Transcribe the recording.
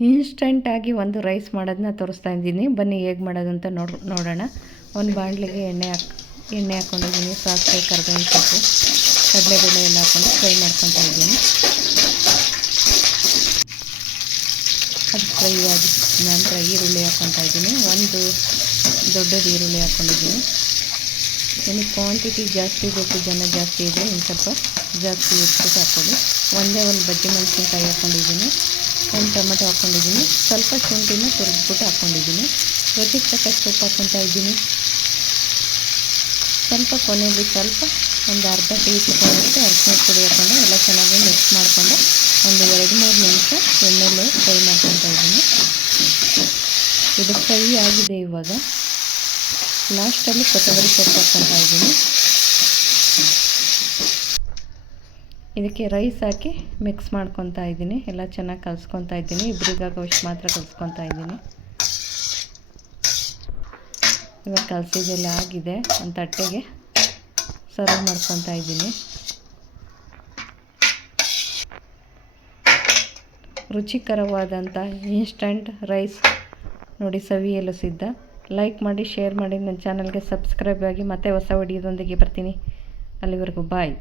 ಇನ್ಸ್ಟಂಟಾಗಿ ಒಂದು ರೈಸ್ ಮಾಡೋದನ್ನ ತೋರಿಸ್ತಾ ಇದ್ದೀನಿ. ಬನ್ನಿ ಹೇಗೆ ಮಾಡೋದಂತ ನೋಡೋಣ. ಒಂದು ಬಾಣಲಿಗೆ ಎಣ್ಣೆ ಹಾಕ್ಕೊಂಡಿದ್ದೀನಿ. ಸಾಸಿವೆ, ಕರಿಬೇವಿನ ಸೊಪ್ಪು, ಕಡಲೆಬೇಳೆ ಎಲ್ಲ ಹಾಕ್ಕೊಂಡು ಫ್ರೈ ಮಾಡ್ಕೊತಾ ಇದ್ದೀನಿ. ಅದು ಫ್ರೈ ಆದ ನಂತರ ಈರುಳ್ಳಿ ಹಾಕ್ಕೊತಾ ಇದ್ದೀನಿ. ಒಂದು ದೊಡ್ಡದು ಈರುಳ್ಳಿ ಹಾಕ್ಕೊಂಡಿದ್ದೀನಿ. ನಿಮಗೆ ಕ್ವಾಂಟಿಟಿ ಜಾಸ್ತಿ ಬೇಕು, ಜನ ಜಾಸ್ತಿ ಇದೆ, ಇನ್ನು ಸ್ವಲ್ಪ ಜಾಸ್ತಿ ಇಟ್ಬಿಟ್ಟು ಹಾಕ್ಕೊಳ್ಳಿ. ಒಂದು ಬಜ್ಜಿ ಮೆಣಸಿನ್ಕಾಯಿ ಹಾಕ್ಕೊಂಡಿದ್ದೀನಿ. ಒಂದು ಟೊಮೆಟೊ ಹಾಕ್ಕೊಂಡಿದ್ದೀನಿ. ಸ್ವಲ್ಪ ಶುಂಠಿನ ತುರಿದ್ಬಿಟ್ಟು ಹಾಕ್ಕೊಂಡಿದ್ದೀನಿ. ರುಚಿಗೆ ತಕ್ಕಷ್ಟು ಉಪ್ಪು ಹಾಕ್ಕೊತಾ ಇದ್ದೀನಿ. ಸ್ವಲ್ಪ ಕೊನೆಯಲ್ಲಿ ಒಂದು ಅರ್ಧ ಟೀ ಸ್ಪೂನಷ್ಟು ಅರಿಶಿನ ಪುಡಿ ಹಾಕ್ಕೊಂಡು ಎಲ್ಲ ಚೆನ್ನಾಗಿ ಮಿಕ್ಸ್ ಮಾಡಿಕೊಂಡು ಒಂದು 2-3 ನಿಮಿಷ ಎಣ್ಣೆಲೆ ಫ್ರೈ ಮಾಡ್ಕೊತಾ ಇದ್ದೀನಿ. ಇದು ಫ್ರೈ ಆಗಿದೆ. ಇವಾಗ ಲಾಸ್ಟಲ್ಲಿ ಕೊತ್ತಂಬರಿ ಸೊಪ್ಪು ಹಾಕ್ಕೊತಾ ಇದ್ದೀನಿ. ಇದಕ್ಕೆ ರೈಸ್ ಹಾಕಿ ಮಿಕ್ಸ್ ಮಾಡ್ಕೊತಾ ಇದ್ದೀನಿ. ಎಲ್ಲ ಚೆನ್ನಾಗಿ ಕಲಿಸ್ಕೊತಾ ಇದ್ದೀನಿ. ಇಬ್ಬರಿಗಾಗೋಷ್ಟು ಮಾತ್ರ ಕಲಿಸ್ಕೊತಾ ಇದ್ದೀನಿ. ಇವಾಗ ಕಲಸಿದೆಲ್ಲ ಆಗಿದೆ. ಒಂದು ತಟ್ಟೆಗೆ ಸರ್ವ್ ಮಾಡ್ಕೊತಾ ಇದ್ದೀನಿ. ರುಚಿಕರವಾದಂಥ ಇನ್ಸ್ಟಂಟ್ ರೈಸ್ ನೋಡಿ, ಸವಿಯಲು ಸಿದ್ಧ. ಲೈಕ್ ಮಾಡಿ, ಶೇರ್ ಮಾಡಿ, ನನ್ನ ಚಾನಲ್ಗೆ ಸಬ್ಸ್ಕ್ರೈಬ್ ಆಗಿ. ಮತ್ತೆ ಹೊಸ ವಿಡಿಯೋದೊಂದಿಗೆ ಬರ್ತೀನಿ. ಅಲ್ಲಿವರೆಗೂ ಬಾಯ್.